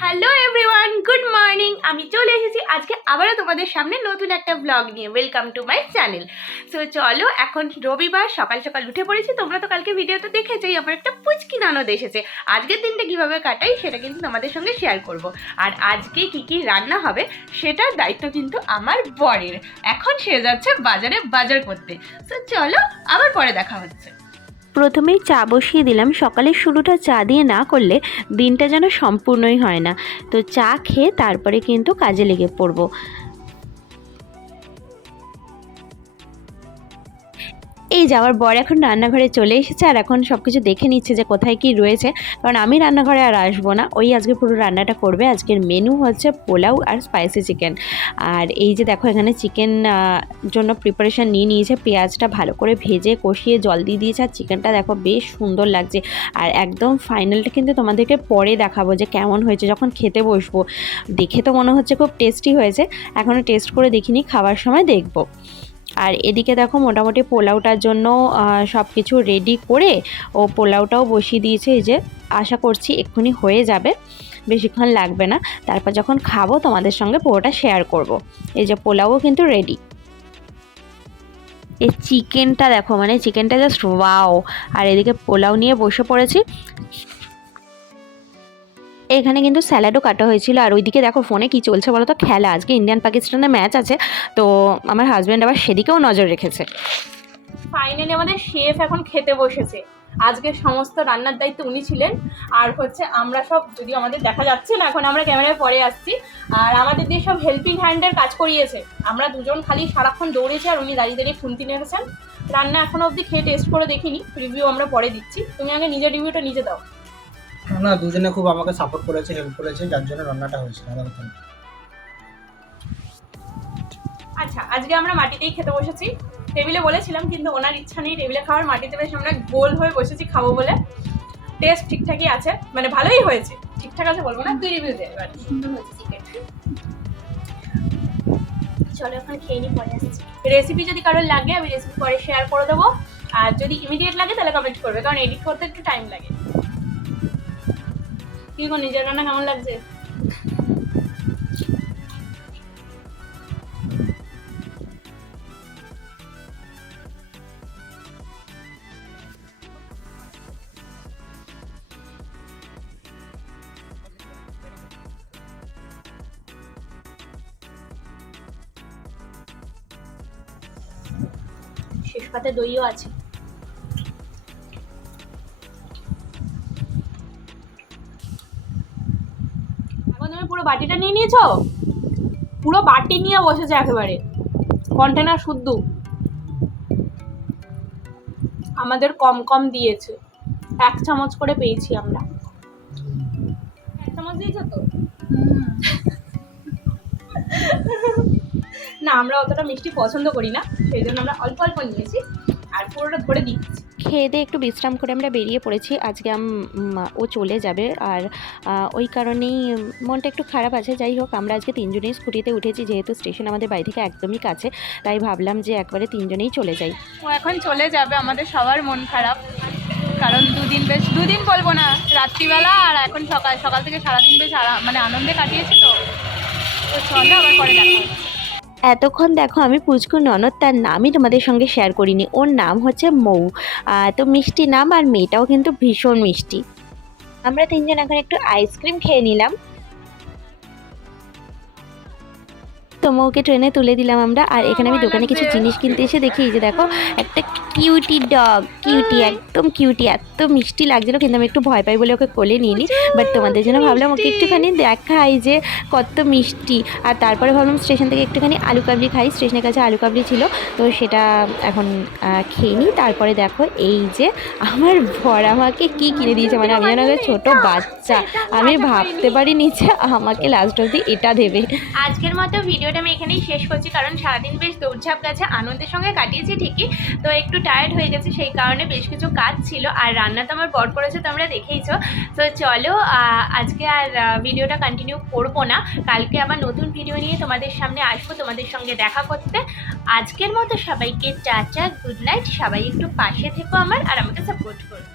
Hello everyone, good morning. আমি চলে এসেছি আজকে আবারও তোমাদের সামনে নতুন একটা ব্লগ নিয়ে। Welcome to my channel. So চলো, এখন রবিবার, সকাল সকাল উঠে পড়েছি। তোমরা তো কালকে ভিডিওতে দেখেছোই আমার একটা পুচকি ননদ এসেছে। আজকের দিনটা কীভাবে কাটাই সেটা কিন্তু তোমাদের সঙ্গে শেয়ার করব। আর আজকে কি কি রান্না হবে সেটার দায়িত্ব কিন্তু আমার বরের। এখন সে যাচ্ছে বাজারে বাজার করতে। সো চলো, আবার পরে দেখা হচ্ছে। প্রথমেই চা বসিয়ে দিলাম। সকালের শুরুটা চা দিয়ে না করলে দিনটা যেন সম্পূর্ণই হয় না। তো চা খেয়ে তারপরে কিন্তু কাজে লেগে পড়বো। এই যে আমার বর এখন রান্নাঘরে চলে এসেছে আর এখন সব কিছু দেখে নিচ্ছে যে কোথায় কি রয়েছে, কারণ আমি রান্নাঘরে আর আসবো না। ওই আজকে পুরো রান্নাটা করবে। আজকের মেনু হচ্ছে পোলাও আর স্পাইসি চিকেন। আর এই যে দেখো, এখানে চিকেন জন্য প্রিপারেশান নিয়ে নিয়েছে। পেঁয়াজটা ভালো করে ভেজে কষিয়ে জল দিয়ে দিয়েছে। আর চিকেনটা দেখো বেশ সুন্দর লাগছে। আর একদম ফাইনালটা কিন্তু তোমাদেরকে পরে দেখাবো যে কেমন হয়েছে যখন খেতে বসবো। দেখে তো মনে হচ্ছে খুব টেস্টি হয়েছে, এখনও টেস্ট করে দেখিনি, খাওয়ার সময় দেখবো। আর এদিকে দেখো মোটামুটি পোলাওটার জন্য সব কিছু রেডি করে ও পোলাওটাও বসিয়ে দিয়েছে। এই যে আশা করছি এক্ষুনি হয়ে যাবে, বেশিক্ষণ লাগবে না। তারপর যখন খাবো তোমাদের সঙ্গে পুরোটা শেয়ার করব। এই যে পোলাওও কিন্তু রেডি। এই চিকেনটা দেখো, মানে চিকেনটা জাস্ট ওয়াও। আর এদিকে পোলাও নিয়ে বসে পড়েছি। এখানে কিন্তু স্যালাডও কাটা হয়েছিল। আর ওইদিকে দেখো ফোনে কি চলছে বলো তো, খেলা। আজকে ইন্ডিয়ান পাকিস্তানের ম্যাচ আছে, তো আমার হাজব্যান্ড আবার সেদিকেও নজর রেখেছে। ফাইনালি আমাদের শেফ এখন খেতে বসেছে। আজকে সমস্ত রান্নার দায়িত্ব উনি ছিলেন। আর হচ্ছে আমরা সব, যদি আমাদের দেখা যাচ্ছে না, এখন আমরা ক্যামেরায় পরে আসছি। আর আমাদের দিয়ে সব হেল্পিং হ্যান্ডের কাজ করিয়েছে। আমরা দুজন খালি সারাক্ষণ দৌড়েছি আর উনি দাঁড়িয়ে দাঁড়িয়ে খুন্তি নিয়েছেন। রান্না এখনো অবধি খেয়ে টেস্ট করে দেখিনি, রিভিউ আমরা পরে দিচ্ছি। তুমি আগে নিজের রিভিউটা নিজে দাও। না, দুজনে খুব আমাকে সাপোর্ট করেছে, হেল্প করেছে, যার জন্য রান্নাটা হয়েছে। আচ্ছা, আজকে আমরা মাটিতেই খেতে বসেছি। টেবিলে বলেছিলাম, কিন্তু ওনার ইচ্ছা নেই টেবিলে খাওয়ার। মাটিতে বেশ আমরা গোল হয়ে বসেছি খাবো বলে। টেস্ট ঠিকঠাকই আছে, মানে ভালোই হয়েছে। ঠিকঠাক আছে বলবো না, তুই রিভিউ দে এবার। সুন্দর হয়েছে চিকেন। চলো এখন খেয়ে নিই, পরে আসছি। রেসিপি যদি কারোর লাগে আমি রেসিপি পরে শেয়ার করে দেবো। আর যদি ইমিডিয়েট লাগে তাহলে কমেন্ট করবে, কারণ এডিট করতে একটু টাইম লাগে। কি গো, নিজের রান্না কেমন লাগছে? শেষ পাতে দইও আছে। এখন তুমি পুরো বাটিটা নিয়ে নিয়েছো? পুরো বাটি নিয়ে বসেছে একেবারে, কন্টেনার শুদ্ধ। আমাদের কম কম দিয়েছে, 1 চামচ করে পেয়েছি আমরা। 1 চামচ দিয়েছো তো? না, আমরা অতটা মিষ্টি পছন্দ করি না, সেই জন্য আমরা অল্প অল্প নিয়েছি আর পুরোটা ধরে দিচ্ছি। খেয়ে দিয়ে একটু বিশ্রাম করে আমরা বেরিয়ে পড়েছি। আজকে ও চলে যাবে, আর ওই কারণেই মনটা একটু খারাপ আছে। যাই হোক, আমরা আজকে 3 জনেই স্কুটিতে উঠেছি, যেহেতু স্টেশন আমাদের বাড়ি থেকে একদমই কাছে, তাই ভাবলাম যে একবারে 3 জনেই চলে যাই। ও এখন চলে যাবে, আমাদের সবার মন খারাপ, কারণ দুদিন বলবো না, রাত্রিবেলা আর এখন সকাল থেকে সারাদিন বেশ মানে আনন্দে কাটিয়েছি। তো চলো, আবার পরে দেখা হচ্ছে। এতক্ষণ দেখো আমি পুচকু ননদ, তার নামই তোমাদের সঙ্গে শেয়ার করিনি। ওর নাম হচ্ছে মৌ। তো মিষ্টি নাম, আর মেয়েটাও কিন্তু ভীষণ মিষ্টি। আমরা 3 জন এখন একটু আইসক্রিম খেয়ে নিলাম। তো মৌকে ট্রেনে তুলে দিলাম আমরা। আর এখানে আমি দোকানে কিছু জিনিস কিনতে এসে দেখি, এই যে দেখো একটা কিউটি ডগ, কিউটি, একদম কিউটি, এত মিষ্টি লাগছিল। কিন্তু আমি একটু ভয় পাই বলে ওকে কোলে নিয়ে নিই। বাট তোমাদের জন্য ভাবলাম ওকে একটুখানি দেখাই যে কত মিষ্টি। আর তারপরে ভাবলাম স্টেশন থেকে একটুখানি আলু কাবলি খাই। স্টেশনের কাছে আলু কাবলি ছিল, তো সেটা এখন খেয়ে নিই। তারপরে দেখো এই যে আমার বর আমাকে কি কিনে দিয়েছে, মানে আমি যেন ছোটো বাচ্চা। আমি ভাবতে পারিনি যে আমাকে লাস্ট অবধি এটা দেবে। আজকের মতো ভিডিওটা আমি এখানেই শেষ করছি, কারণ সারাদিন বেশ দৌড়ঝাঁপ গেছে, আনন্দের সঙ্গে কাটিয়েছি ঠিকই, তো একটু টায়ার্ড হয়ে গেছে, সেই কারণে বেশ কিছু কাজ ছিল। আর রান্না তো আমার বর করেছে, তোমরা দেখেইছো। তো চলো, আজকে আর ভিডিওটা কন্টিনিউ করবো না। কালকে আবার নতুন ভিডিও নিয়ে তোমাদের সামনে আসবো, তোমাদের সঙ্গে দেখা করতে। আজকের মতো সবাইকে টাটা, গুড নাইট। সবাই একটু পাশে থেকো আমার, আর আমাকে সাপোর্ট করো।